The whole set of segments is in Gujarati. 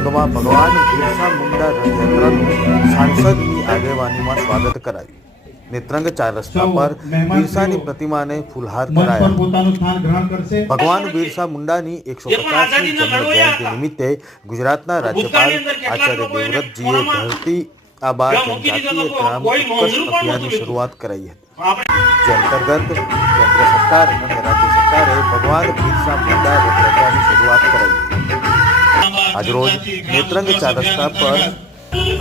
ડાંગમાં ભગવાન બિરસા મુંડા રથયાત્રાનું સાંસદની આગેવાનીમાં સ્વાગત કરાયું। નેત્રંગ 4 રસ્તા પર બિરસાની પ્રતિમાને ફૂલહાર કરાયા। ભગવાન બિરસા મુંડાની 150મી જન્મ જયંતિ નિમિત્તે ગુજરાતના રાજ્યપાલ આચાર્ય દેવવ્રતજીએ ધરતી આબા જનજાતીય ગ્રામ ઉત્કર્ષ અભિયાનની શરૂઆત કરાઈ હતી, જે અંતર્ગત કેન્દ્ર સરકાર અને રાજ્ય સરકારે ભગવાન બિરસા મુંડા રથયાત્રાની શરૂઆત કરાઈ। આજરોજ નેત્રંગ 4 રસ્તા પર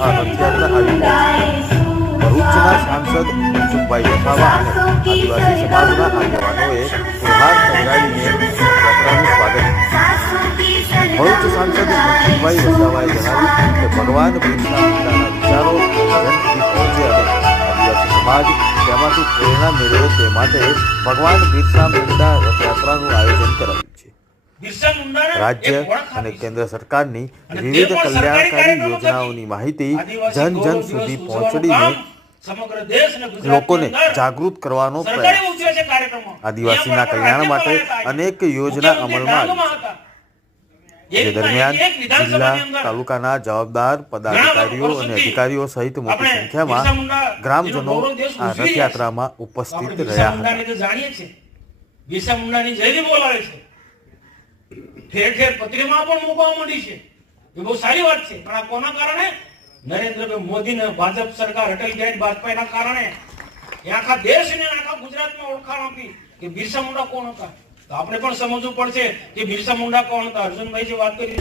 આ રથયાત્રા આવી પહોંચી। ભરૂચના સાંસદ મનસુખભાઈ વસાવા અને આદિવાસી સમાજના આગેવાનોએ ફૂલહાર પહેરાવીને રથયાત્રાનું સ્વાગત કર્યું। ભરૂચ સાંસદ મનસુખભાઈ વસાવાએ જણાવ્યું કે ભગવાન બિરસા મુંડાના વિચારો જન સુધી પહોંચે અને આદિવાસી સમાજ તેમાંથી પ્રેરણા મેળવે તે માટે ભગવાન બિરસા મુંડા રથયાત્રાનું આયોજન કરાયું છે। રાજ્ય અને કેન્દ્ર સરકારની વિવિધ કલ્યાણકારી યોજનાઓની માહિતી જન જન સુધી પહોંચાડીને લોકોને જાગૃત કરવાનો પ્રયાસ છે। આદિવાસીના કલ્યાણ માટે અનેક યોજના અમલમાં આવી છે, જે દરમિયાન જિલ્લા તાલુકાના જવાબદાર પદાધિકારીઓ અને અધિકારીઓ સહિત મોટી સંખ્યામાં ગ્રામજનો આ રથયાત્રામાં ઉપસ્થિત રહ્યા હતા। ठेर ठेर पत्रिका पण मूकवा માંડી છે, એ બહુ સારી વાત છે। પણ આ કોના કારણે? નરેન્દ્રભાઈ મોદી ને ભાજપ સરકાર અટલ બિહારી વાજપેયીના કારણે આખા દેશને આખા ગુજરાતમાં ઓળખાણ આપી કે બિરસા મુંડા કોણ હતા। તો આપણે પણ સમજવું પડશે કે બિરસા મુંડા કોણ હતા। અર્જુનભાઈ જે વાત કરી